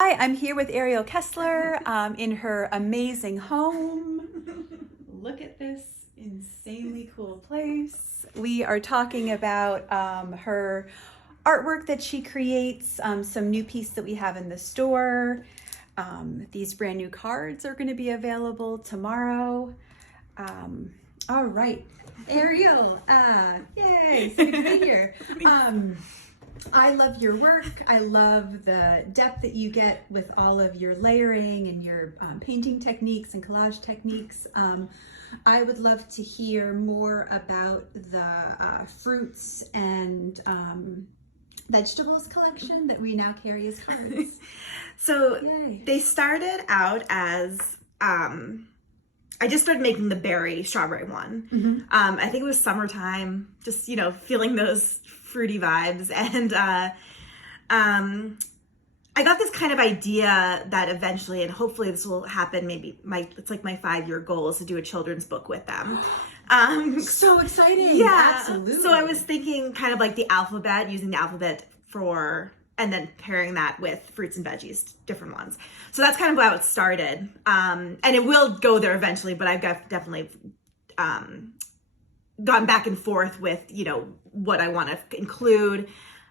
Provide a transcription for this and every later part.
Hi, I'm here with Ariel Kessler in her amazing home. Look at this insanely cool place. We are talking about her artwork that she creates, some new piece that we have in the store. These brand new cards are going to be available tomorrow. All right, Ariel, yay, so good to be here. I love your work. I love the depth that you get with all of your layering and your painting techniques and collage techniques. I would love to hear more about the fruits and vegetables collection that we now carry as cards. So Yay. They started out as, I just started making the berry strawberry one. Mm-hmm. I think it was summertime, just, feeling those fruity vibes. And I got this kind of idea that eventually, and hopefully this will happen, maybe it's like my 5-year goal is to do a children's book with them. So exciting. Yeah. Absolutely. So I was thinking kind of like the alphabet, using the alphabet and then pairing that with fruits and veggies, different ones. So that's kind of how it started. And it will go there eventually, but I've definitely gone back and forth with, what I want to include.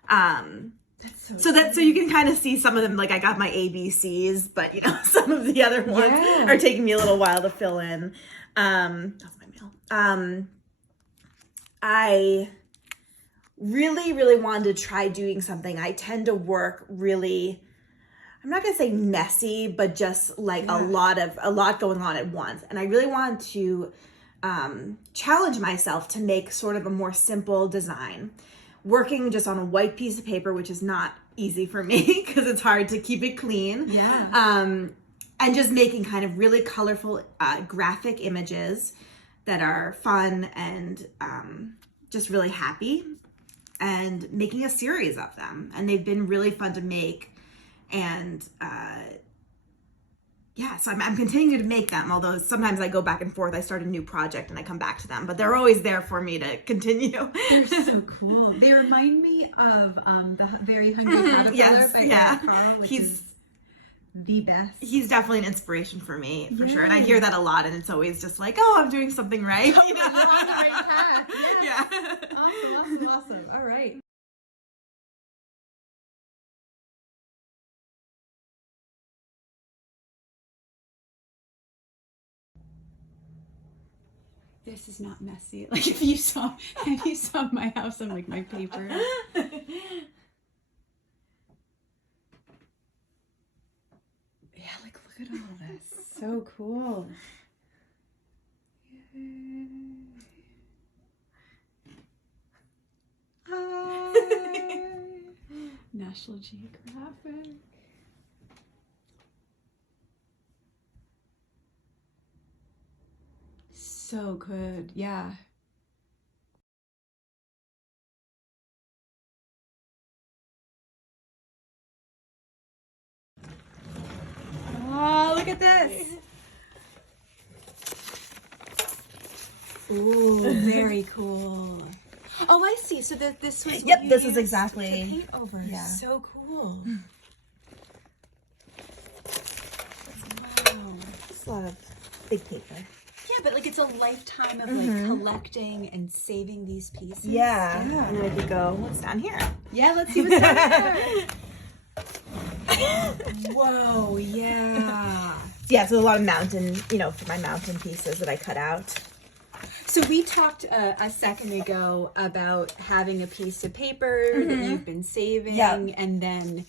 So you can kind of see some of them, like I got my ABCs, but some of the other ones are taking me a little while to fill in. That's my meal. I really wanted to try doing something. I tend to work really, I'm not gonna say messy, but just like a lot going on at once. And I really wanted to challenge myself to make sort of a more simple design, working just on a white piece of paper, which is not easy for me because it's hard to keep it clean. And just making kind of really colorful graphic images that are fun and just really happy, and making a series of them. And they've been really fun to make. And so I'm continuing to make them, although sometimes I go back and forth. I start a new project and I come back to them, but they're always there for me to continue. They're so cool. They remind me of the Very Hungry Caterpillar by Eric Carle, which is the best. He's definitely an inspiration for me, for sure. And I hear that a lot, and it's always just like, oh, I'm doing something right. You're on the right path. Yeah. Awesome. All right. This is not messy. Like if you saw my house on like my paper. Yeah, like look at all this. So cool. Yay. Hi. National Geographic. So good. Yeah. Oh, look at this. Ooh, very cool. Oh, I see. So this was Yep, this is exactly to paint over. Yeah. So cool. Wow. It's a lot of big paper. Yeah, but like it's a lifetime of like collecting and saving these pieces. Yeah. And then I could go, what's down here? Yeah, let's see what's down there. Whoa, yeah. Yeah, so a lot of mountain, for my mountain pieces that I cut out. So we talked a second ago about having a piece of paper that you've been saving and then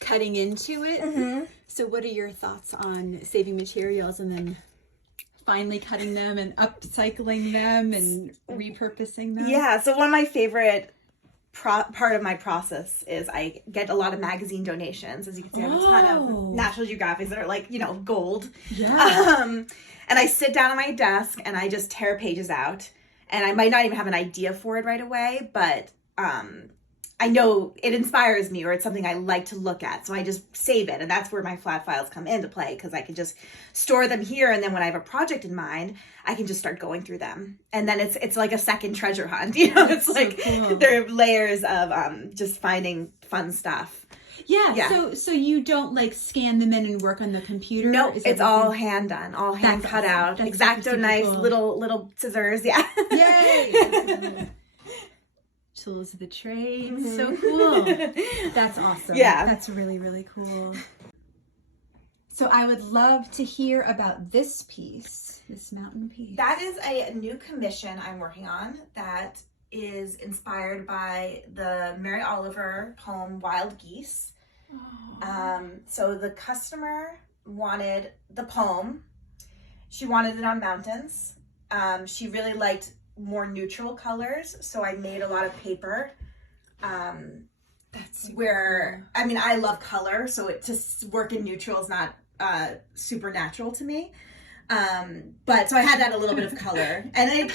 cutting into it. So what are your thoughts on saving materials and then finally cutting them and upcycling them and repurposing them? Yeah, so one of my favorite part of my process is I get a lot of magazine donations. As you can see, I have a ton of National Geographics that are like, gold. Yeah. And I sit down at my desk and I just tear pages out. And I might not even have an idea for it right away, but I know it inspires me or it's something I like to look at. So I just save it. And that's where my flat files come into play, because I can just store them here. And then when I have a project in mind, I can just start going through them. And then it's like a second treasure hunt. It's so like cool. There are layers of just finding fun stuff. Yeah. So you don't like scan them in and work on the computer? Nope, it's all hand done, all hand cut out. That's X-Acto super knife, cool. little scissors. Yeah. Yay! Tools of the trade. So cool. That's awesome. Yeah. That's really, really cool. So I would love to hear about this piece, this mountain piece. That is a new commission I'm working on that is inspired by the Mary Oliver poem Wild Geese. So the customer wanted the poem. She wanted it on mountains. She really liked more neutral colors, so I made a lot of paper. That's where cool. I mean, I love color, so to work in neutral is not super natural to me. But so I had to add a little bit of color, and it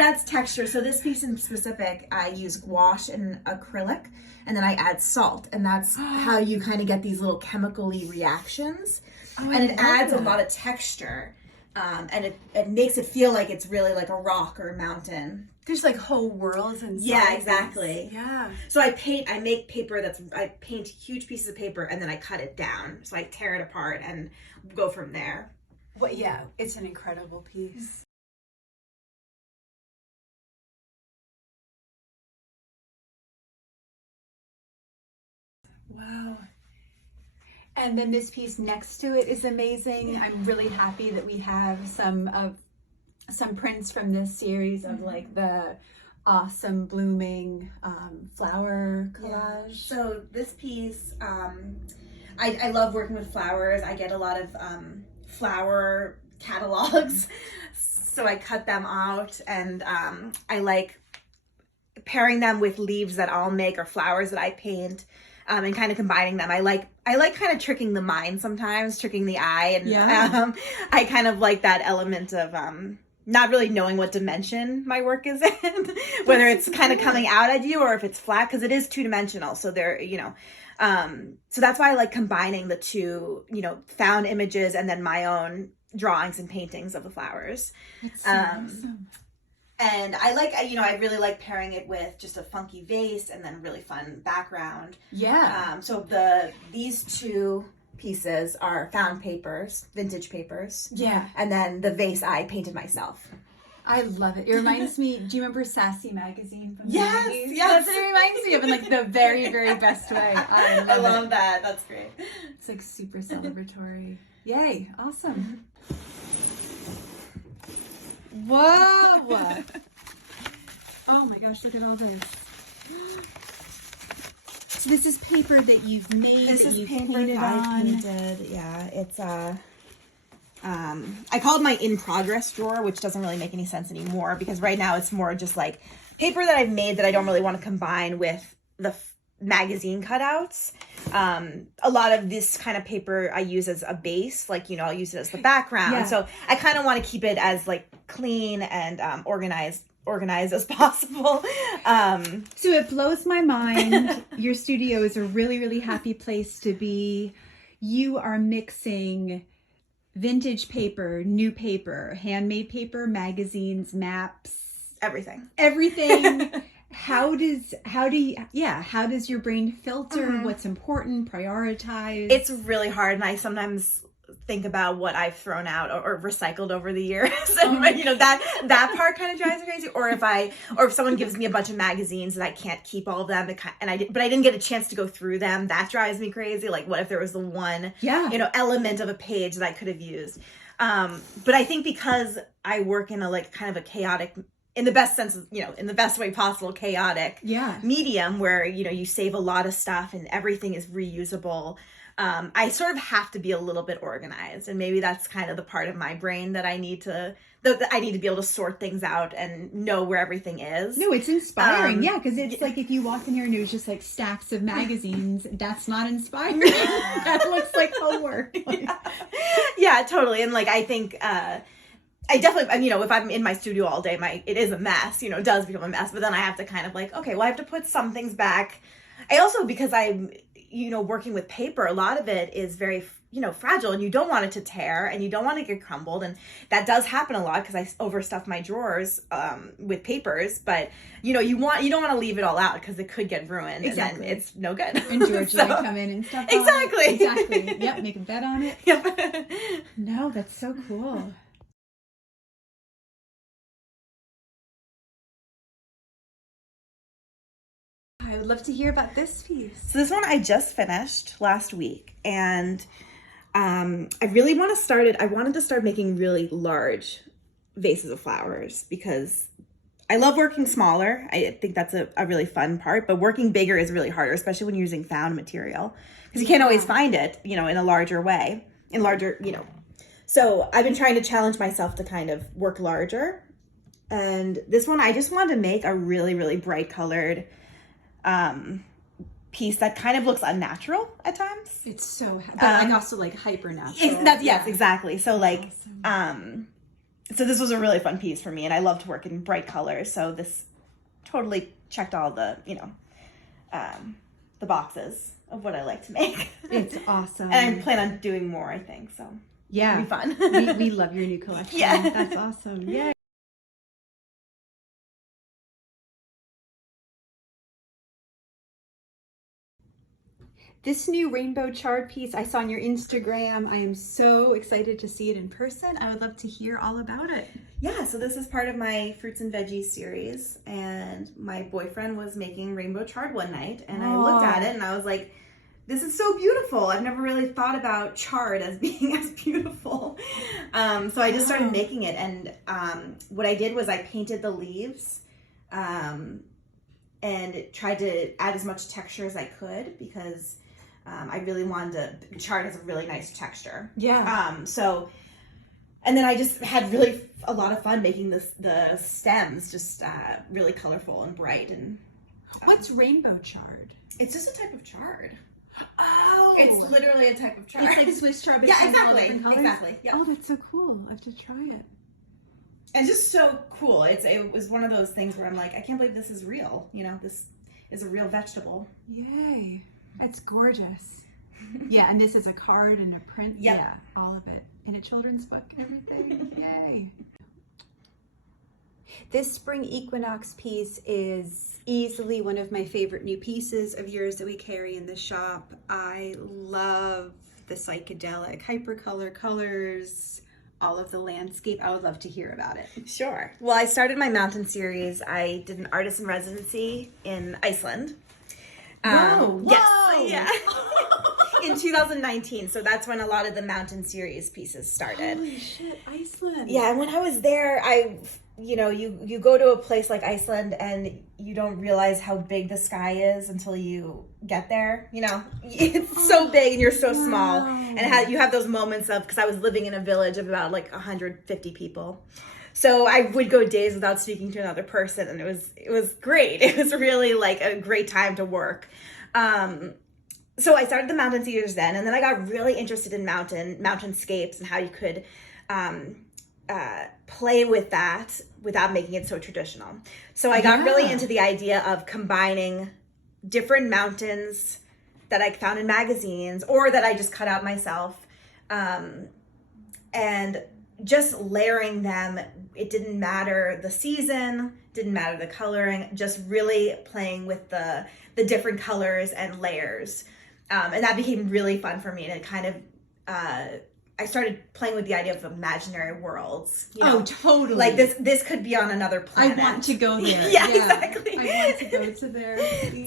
adds texture. So this piece in specific, I use gouache and acrylic, and then I add salt, and that's how you kind of get these little chemically reactions, and it adds a lot of texture, and it makes it feel like it's really like a rock or a mountain. There's like whole worlds and yeah, exactly. Yeah. So I make paper I paint huge pieces of paper and then I cut it down. So I tear it apart and go from there. Well, yeah, it's an incredible piece. Wow. And then this piece next to it is amazing. I'm really happy that we have some prints from this series of like the awesome blooming flower collage. Yeah. So this piece, I love working with flowers. I get a lot of flower catalogs, so I cut them out, and I like pairing them with leaves that I'll make or flowers that I paint, and kind of combining them. I like kind of tricking the mind sometimes, tricking the eye, and I kind of like that element of not really knowing what dimension my work is in, whether it's kind of coming out at you or if it's flat, because it is two-dimensional. So there, so that's why I like combining the two, found images and then my own drawings and paintings of the flowers. That's so awesome. And I really like pairing it with just a funky vase and then really fun background. Yeah. So these two pieces are found papers, vintage papers. Yeah. And then the vase I painted myself. I love it. It reminds me, do you remember Sassy magazine from the 90s? Yes. That's what it reminds me of in like the very, very best way. I love that. That's great. It's like super celebratory. Yay. Awesome. Whoa. Oh my gosh, look at all this. So this is paper that you've made. This is you've paper painted that I on. painted. Yeah, it's I call it my in progress drawer, which doesn't really make any sense anymore because right now it's more just like paper that I've made that I don't really want to combine with the magazine cutouts. A lot of this kind of paper I use as a base, like, I'll use it as the background. Yeah. So I kind of want to keep it as like clean and organized as possible. So it blows my mind. Your studio is a really, really happy place to be. You are mixing vintage paper, new paper, handmade paper, magazines, maps, Everything. How does your brain filter what's important, prioritize? It's really hard, and I sometimes think about what I've thrown out or recycled over the years. And, that part kind of drives me crazy. Or if someone gives me a bunch of magazines and I can't keep all of them, but I didn't get a chance to go through them, that drives me crazy. Like, what if there was the one, element of a page that I could have used? But I think because I work in a kind of a chaotic, in the best sense, in the best way possible, chaotic medium where, you save a lot of stuff and everything is reusable. I sort of have to be a little bit organized, and maybe that's kind of the part of my brain that I need to be able to sort things out and know where everything is. No, it's inspiring. Because it's like if you walk in here and there's just like stacks of magazines, that's not inspiring. That looks like homework. Yeah, totally. And I think I definitely, if I'm in my studio all day, it is a mess. It does become a mess. But then I have to kind of I have to put some things back. I also, because I'm working with paper, a lot of it is very, fragile, and you don't want it to tear, and you don't want it to get crumbled. And that does happen a lot because I overstuff my drawers with papers. But you don't want to leave it all out because it could get ruined. Exactly. And then it's no good. And George might come in and stuff. Exactly. Exactly. Yep. Make a bet on it. Yep. No, that's so cool. I would love to hear about this piece. So this one I just finished last week, and I really want to start it. I wanted to start making really large vases of flowers because I love working smaller. I think that's a really fun part, but working bigger is really harder, especially when you're using found material because you can't always find it, in a larger way, So I've been trying to challenge myself to kind of work larger. And this one, I just wanted to make a really, really bright colored piece that kind of looks unnatural at times. It's so, but also hyper natural. Yes, exactly. So awesome. So this was a really fun piece for me, and I love to work in bright colors. So this totally checked all the, the boxes of what I like to make. It's awesome. And I plan on doing more, I think. So yeah, it'll be fun. we love your new collection. Yeah, that's awesome. Yeah. This new rainbow chard piece I saw on your Instagram, I am so excited to see it in person. I would love to hear all about it. Yeah, so this is part of my fruits and veggies series, and my boyfriend was making rainbow chard one night, and I looked at it and I was like, this is so beautiful. I've never really thought about chard as being as beautiful. So I just started making it, and what I did was I painted the leaves and tried to add as much texture as I could because I really wanted to, chard has a really nice texture. Yeah. And then I just had really a lot of fun making the stems just really colorful and bright. And what's rainbow chard? It's just a type of chard. Oh, it's literally a type of chard. It's like Swiss chard. Yeah, exactly. Yeah. Oh, that's so cool. I have to try it. And just so cool. It was one of those things where I'm like, I can't believe this is real. This is a real vegetable. Yay. That's gorgeous. Yeah, and this is a card and a print. Yep. Yeah, all of it. In a children's book and everything. Yay. This spring equinox piece is easily one of my favorite new pieces of yours that we carry in the shop. I love the psychedelic hypercolor colors, all of the landscape. I would love to hear about it. Sure. Well, I started my mountain series. I did an artist in residency in Iceland. Whoa! Yes, yeah. In 2019, so that's when a lot of the mountain series pieces started. Holy shit, Iceland! Yeah, and when I was there, you go to a place like Iceland and you don't realize how big the sky is until you get there. It's so big and you're so small, and you have those moments of, because I was living in a village of about 150 people. So I would go days without speaking to another person, and it was great. It was really a great time to work. So I started the mountain series then, and then I got really interested in mountainscapes and how you could play with that without making it so traditional. So I got really into the idea of combining different mountains that I found in magazines or that I just cut out myself, and just layering them. It didn't matter the season, didn't matter the coloring, just really playing with the different colors and layers. And that became really fun for me. And it kind of, I started playing with the idea of imaginary worlds. Oh, totally. This could be on another planet. I want to go there. Yeah, exactly. I want to go to there.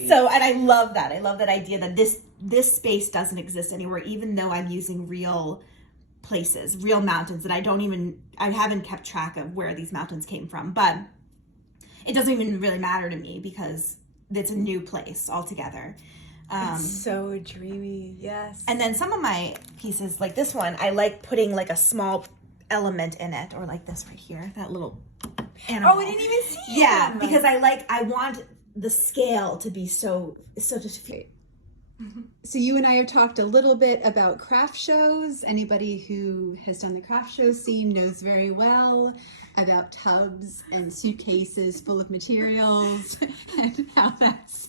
So, and I love that. I love that idea that this space doesn't exist anywhere, even though I'm using real places, real mountains that I haven't kept track of where these mountains came from, but it doesn't even really matter to me because it's a new place altogether. It's so dreamy, yes. And then some of my pieces, like this one, I like putting a small element in it, or like this right here, that little animal. Oh, I didn't even see Yeah, him. because I want the scale to be so just. So you and I have talked a little bit about craft shows. Anybody who has done the craft show scene knows very well about tubs and suitcases full of materials and how that's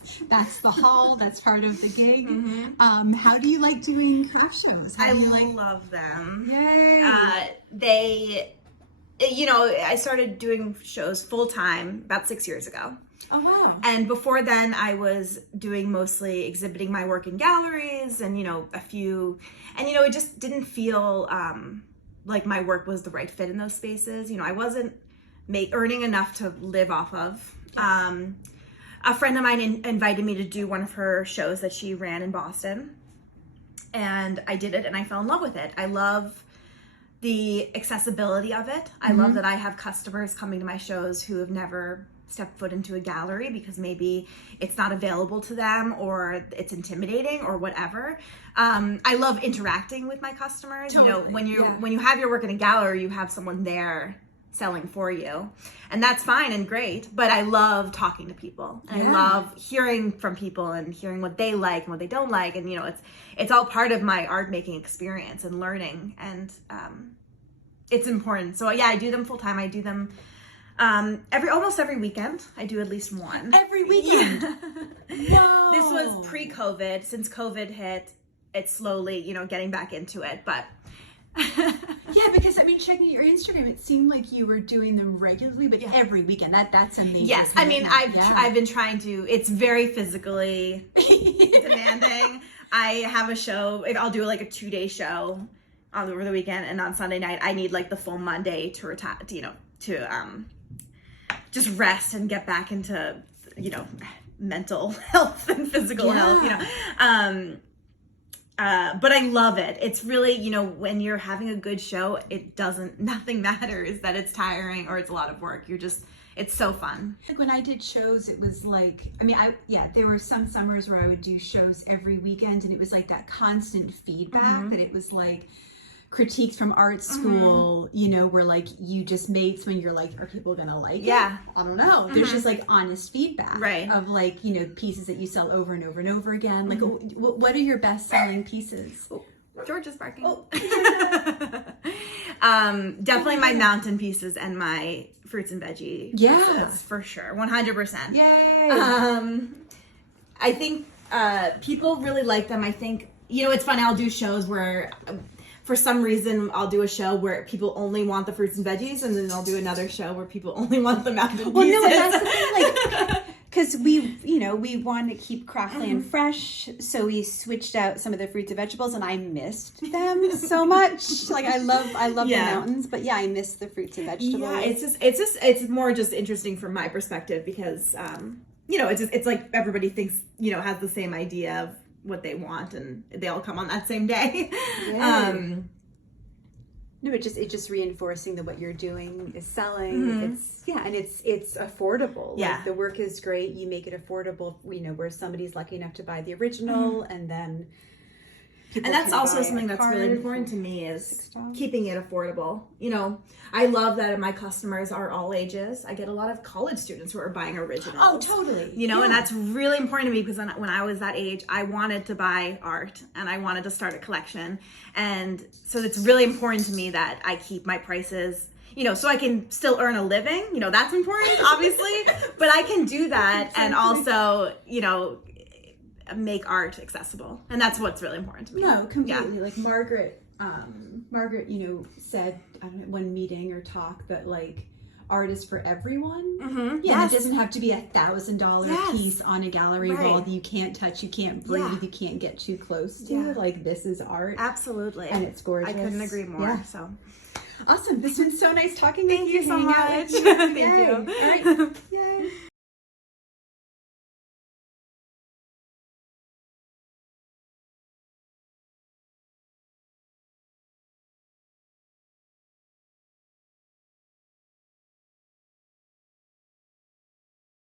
the haul, that's part of the gig. How do you like doing craft shows? I love them. Yay! I started doing shows full time about 6 years ago. Oh, wow. And before then, I was doing mostly exhibiting my work in galleries and, a few, and, it just didn't feel like my work was the right fit in those spaces. I wasn't earning enough to live off of. A friend of mine invited me to do one of her shows that she ran in Boston. And I did it and I fell in love with it. I love the accessibility of it. I love that I have customers coming to my shows who have never stepped foot into a gallery because maybe it's not available to them or it's intimidating or whatever. I love interacting with my customers. Totally. When you have your work in a gallery, you have someone there selling for you, and that's fine and great, but I love talking to people and I love hearing from people and hearing what they like and what they don't like, and it's all part of my art making experience and learning, and it's important. So I do them full time. I do them almost every weekend. I do at least one. Every weekend? No. This was pre-COVID. Since COVID hit, it's slowly, getting back into it, but yeah, because checking your Instagram, it seemed like you were doing them regularly, but every weekend. That's amazing. Yes, I've been trying to. It's very physically demanding. I have a show. I'll do like a 2-day show over the weekend, and on Sunday night, I need like the full Monday to retire. To just rest and get back into mental health and physical health. But I love it. It's really, when you're having a good show, nothing matters that it's tiring or it's a lot of work. It's so fun. Like when I did shows, it was like, there were some summers where I would do shows every weekend, and it was like that constant feedback that it was like critiques from art school, where like you just made something, you're like, are people gonna like it? I don't know. There's just like honest feedback of like, pieces that you sell over and over and over again. Like, what are your best selling pieces? George is barking. Definitely my mountain pieces and my fruits and veggie pieces, for sure. 100%. Yay! I think people really like them. I think, it's fun. I'll do shows where for some reason I'll do a show where people only want the fruits and veggies, and then I'll do another show where people only want the mountain pieces. Well, no, and that's the thing, like, because we want to keep Craftland fresh, so we switched out some of the fruits and vegetables, and I missed them so much. Like I love the mountains, but I miss the fruits and vegetables. Yeah, it's more just interesting from my perspective because it's like everybody thinks has the same idea of what they want, and they all come on that same day. No, it just reinforcing that what you're doing is selling. It's affordable. Like the work is great. You make it affordable. Where somebody's lucky enough to buy the original, and then and that's also something that's really important to me is keeping it affordable. I love that my customers are all ages. I get a lot of college students who are buying originals. Oh, totally. And that's really important to me because when I was that age, I wanted to buy art and I wanted to start a collection. And so it's really important to me that I keep my prices, so I can still earn a living. That's important, obviously, but I can do that and also, make art accessible, and that's what's really important to me. No, completely. Like Margaret said at one meeting or talk that like art is for everyone. It doesn't have to be $1,000 piece on a gallery wall that you can't touch, you can't breathe, you can't get too close to. Like this is art. Absolutely. And it's gorgeous. I couldn't agree more. So awesome. This has been so nice talking with you. Thank you so much. Thank you. All right. Yay.